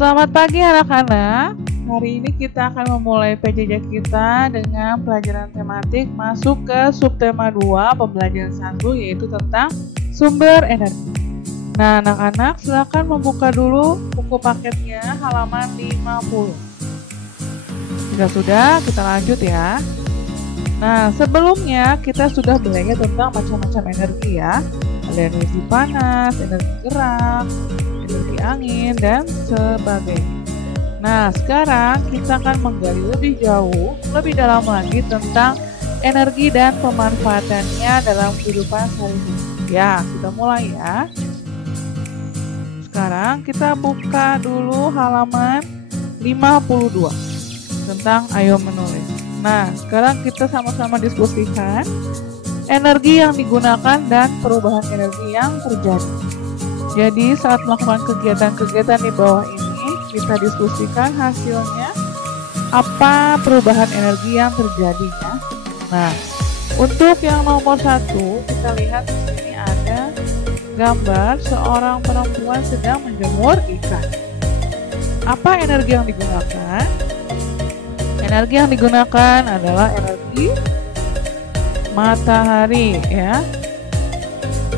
Selamat pagi anak-anak. Hari ini kita akan memulai PJJ kita dengan pelajaran tematik masuk ke subtema 2 pembelajaran 1, yaitu tentang sumber energi. Nah, anak-anak silakan membuka dulu buku paketnya halaman 50. Jika sudah, kita lanjut ya. Nah, sebelumnya kita sudah belajar tentang macam-macam energi ya. Ada energi panas, energi gerak, energi angin, dan sebagainya. Nah, sekarang kita akan menggali lebih jauh, lebih dalam lagi tentang energi dan pemanfaatannya dalam kehidupan sehari-hari. Ya, kita mulai ya. Sekarang kita buka dulu halaman 52 tentang ayo menulis. Nah, sekarang kita sama-sama diskusikan energi yang digunakan dan perubahan energi yang terjadi. Jadi saat melakukan kegiatan-kegiatan di bawah ini, kita diskusikan hasilnya apa perubahan energi yang terjadi ya. Nah, untuk yang nomor 1, kita lihat di sini ada gambar seorang perempuan sedang menjemur ikan. Apa energi yang digunakan? Energi yang digunakan adalah energi matahari ya.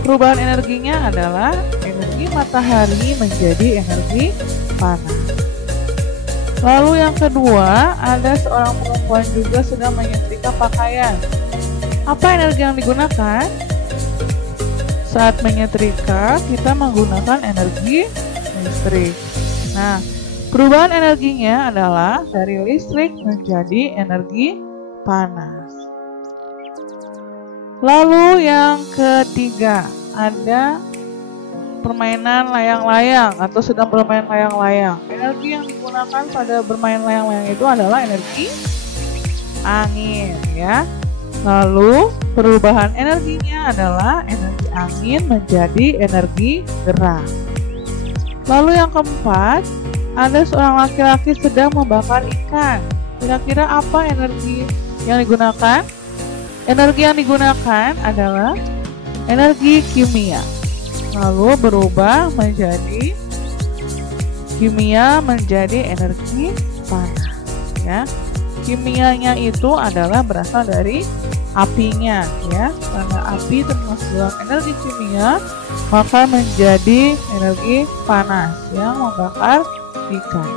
Perubahan energinya adalah energi matahari menjadi energi panas. Lalu yang kedua, ada seorang perempuan juga sedang menyetrika pakaian. Apa energi yang digunakan? Saat menyetrika, kita menggunakan energi listrik. Nah, perubahan energinya adalah dari listrik menjadi energi panas. Lalu yang ketiga, ada permainan layang-layang atau sedang bermain layang-layang. Energi yang digunakan pada bermain layang-layang itu adalah energi angin ya. Lalu perubahan energinya adalah energi angin menjadi energi gerak. Lalu yang keempat, ada seorang laki-laki sedang membakar ikan. Kira-kira apa energi yang digunakan? Energi yang digunakan adalah energi kimia. Lalu berubah menjadi kimia menjadi energi panas ya. Kimianya itu adalah berasal dari apinya ya. Karena api termasuk dalam energi kimia, maka menjadi energi panas yang membakar ikan.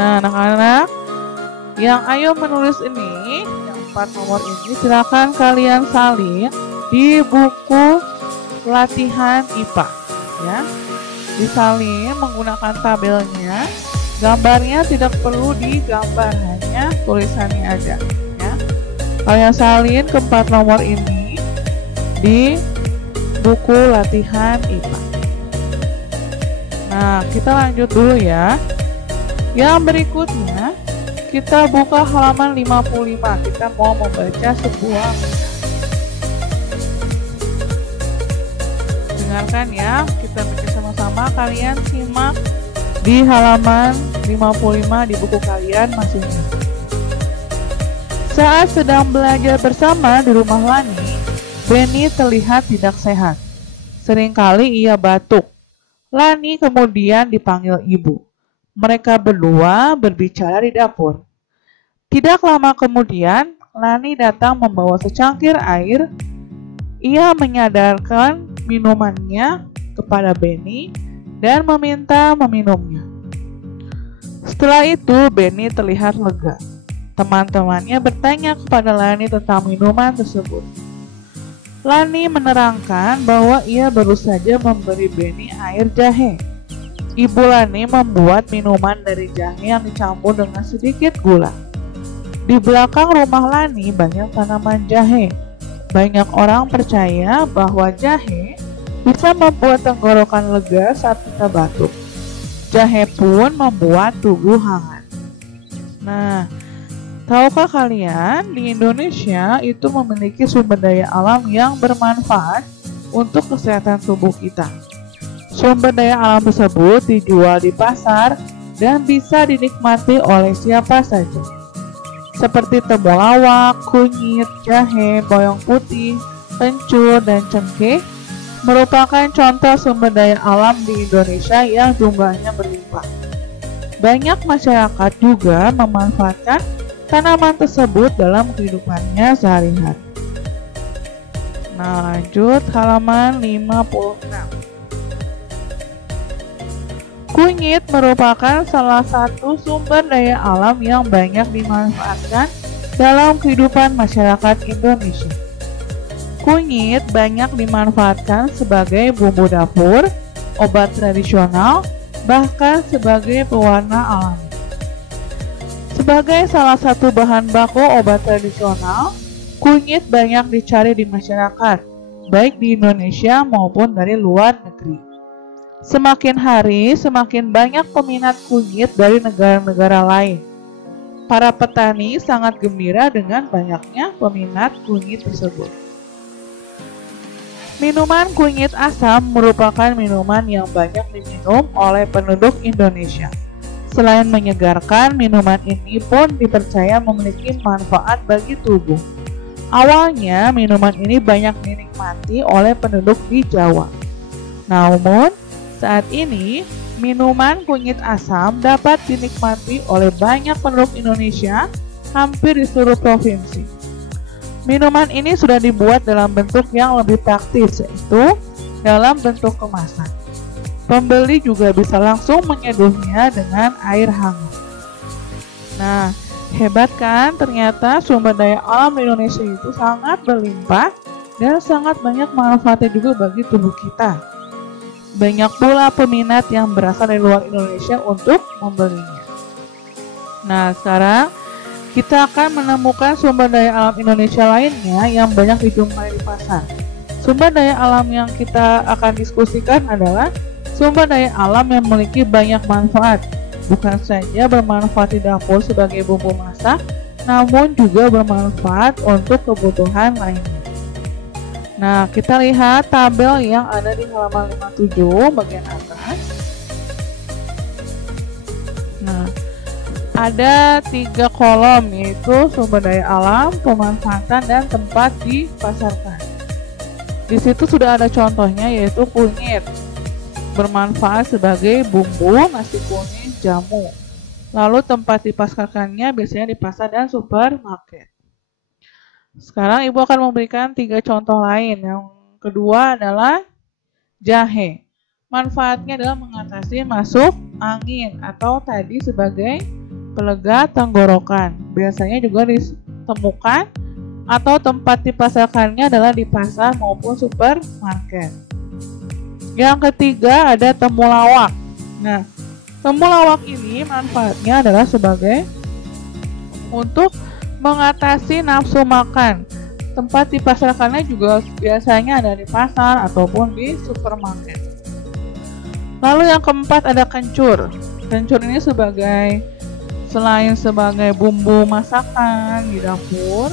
Nah, anak-anak yang ayo menulis ini, yang 4 nomor ini, silakan kalian salin di buku latihan IPA ya. Disalin menggunakan tabelnya. Gambarnya tidak perlu digambar, hanya tulisannya aja ya. Kalian salin ke 4 nomor ini di buku latihan IPA. Nah, kita lanjut dulu ya. Yang berikutnya, kita buka halaman 55. Kita mau membaca sebuah. Dengarkan ya, kita baca sama-sama. Kalian simak di halaman 55 di buku kalian masing-masing. Saat sedang belajar bersama di rumah Lani, Benny terlihat tidak sehat. Seringkali ia batuk. Lani kemudian dipanggil ibu. Mereka berdua berbicara di dapur. Tidak lama kemudian, Lani datang membawa secangkir air. Ia menyadarkan minumannya kepada Benny dan meminta meminumnya. Setelah itu, Benny terlihat lega. Teman-temannya bertanya kepada Lani tentang minuman tersebut. Lani menerangkan bahwa ia baru saja memberi Benny air jahe. Ibu Lani membuat minuman dari jahe yang dicampur dengan sedikit gula. Di belakang rumah Lani banyak tanaman jahe. Banyak orang percaya bahwa jahe bisa membuat tenggorokan lega saat kita batuk. Jahe pun membuat tubuh hangat. Nah, tahukah kalian di Indonesia itu memiliki sumber daya alam yang bermanfaat untuk kesehatan tubuh kita. Sumber daya alam tersebut dijual di pasar dan bisa dinikmati oleh siapa saja. Seperti temulawak, kunyit, jahe, bawang putih, kencur, dan cengkeh merupakan contoh sumber daya alam di Indonesia yang jumlahnya berlimpah. Banyak masyarakat juga memanfaatkan tanaman tersebut dalam kehidupannya sehari-hari. Nah, lanjut halaman 56. Kunyit merupakan salah satu sumber daya alam yang banyak dimanfaatkan dalam kehidupan masyarakat Indonesia. Kunyit banyak dimanfaatkan sebagai bumbu dapur, obat tradisional, bahkan sebagai pewarna alami. Sebagai salah satu bahan baku obat tradisional, kunyit banyak dicari di masyarakat, baik di Indonesia maupun dari luar negeri. Semakin hari, semakin banyak peminat kunyit dari negara-negara lain. Para petani sangat gembira dengan banyaknya peminat kunyit tersebut. Minuman kunyit asam merupakan minuman yang banyak diminum oleh penduduk Indonesia. Selain menyegarkan, minuman ini pun dipercaya memiliki manfaat bagi tubuh. Awalnya, minuman ini banyak dinikmati oleh penduduk di Jawa. Namun, saat ini, minuman kunyit asam dapat dinikmati oleh banyak penduduk Indonesia hampir di seluruh provinsi. Minuman ini sudah dibuat dalam bentuk yang lebih praktis, yaitu dalam bentuk kemasan. Pembeli juga bisa langsung menyeduhnya dengan air hangat. Nah, hebat kan? Ternyata sumber daya alam Indonesia itu sangat berlimpah dan sangat banyak manfaatnya juga bagi tubuh kita. Banyak pula peminat yang berasal dari luar Indonesia untuk membelinya. Nah, sekarang kita akan menemukan sumber daya alam Indonesia lainnya yang banyak dijumpai di pasar. Sumber daya alam yang kita akan diskusikan adalah sumber daya alam yang memiliki banyak manfaat. Bukan saja bermanfaat di dapur sebagai bumbu masak, namun juga bermanfaat untuk kebutuhan lainnya. Nah, kita lihat tabel yang ada di halaman 57 bagian atas. Nah, ada 3 kolom, yaitu sumber daya alam, pemanfaatan, dan tempat dipasarkan. Di situ sudah ada contohnya, yaitu kunyit. Bermanfaat sebagai bumbu nasi kuning, jamu. Lalu tempat dipasarkannya biasanya di pasar dan supermarket. Sekarang Ibu akan memberikan 3 contoh lain. Yang kedua adalah jahe. Manfaatnya adalah mengatasi masuk angin atau tadi sebagai pelega tenggorokan. Biasanya juga ditemukan atau tempat dipasarkannya adalah di pasar maupun supermarket. Yang ketiga ada temulawak. Nah, temulawak ini manfaatnya adalah sebagai untuk mengatasi nafsu makan. Tempat dipasarkannya juga biasanya ada di pasar ataupun di supermarket. Lalu yang keempat ada kencur. Kencur ini selain sebagai bumbu masakan di dapur,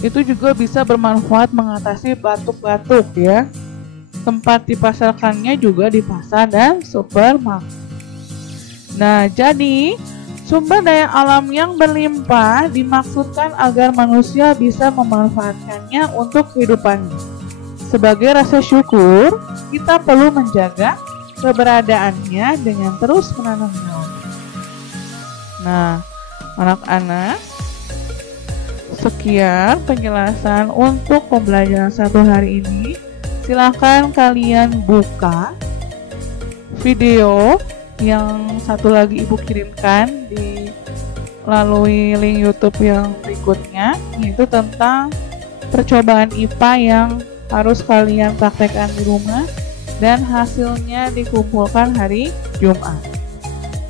itu juga bisa bermanfaat mengatasi batuk-batuk ya. Tempat dipasarkannya juga di pasar dan supermarket. Nah, jadi sumber daya alam yang berlimpah dimaksudkan agar manusia bisa memanfaatkannya untuk kehidupannya. Sebagai rasa syukur, kita perlu menjaga keberadaannya dengan terus menanamnya. Nah, anak-anak, sekian penjelasan untuk pembelajaran 1 hari ini. Silahkan kalian buka video yang satu lagi Ibu kirimkan melalui link YouTube yang berikutnya, yaitu tentang percobaan IPA yang harus kalian praktekkan di rumah dan hasilnya dikumpulkan hari Jumat.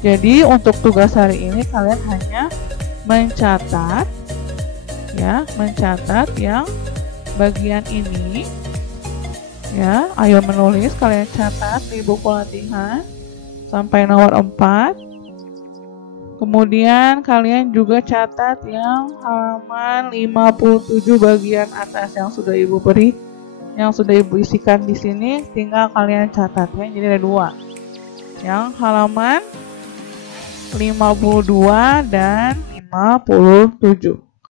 Jadi untuk tugas hari ini kalian hanya mencatat yang bagian ini ya. Ayo menulis, kalian catat di buku latihan sampai nomor 4. Kemudian kalian juga catat yang halaman 57 bagian atas yang sudah Ibu beri, yang sudah Ibu isikan di sini, tinggal kalian catat ya. Jadi ada 2. Yang halaman 52 dan 57.